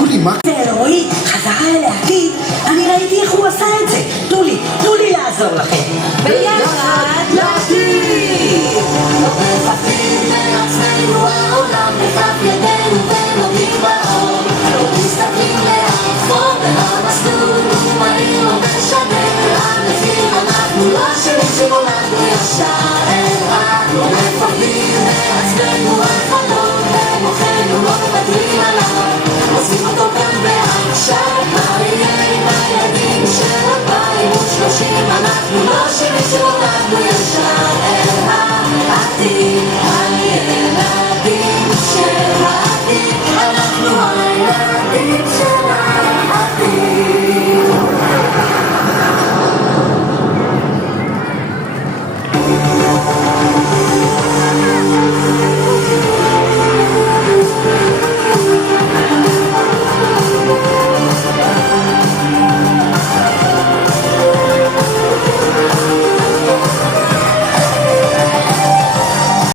שולי, מה? זה רועי, חזרה אל העתיד, אני ראיתי איך הוא עשה את זה. תנו לי לעזור לכם. ביחד לעתיד! לא מפחדים מעצמנו, העולם בכף ידינו ונוגעים באור. לא מסתכלים לאחור והמסלול הוא מהיר לא משנה לאן לפי אנחנו לא אשמים שנולדנו ישר אל רע. לא מפחדים מעצמנו, החלום במוחנו לא מוותרים עליו, עושים אותו כאן ועכשיו. מה יהיה עם הילדים של 2030? אנחנו לא אשמים שנולדנו ישר אל העתיד. הילדים של העתיד, אנחנו הילדים של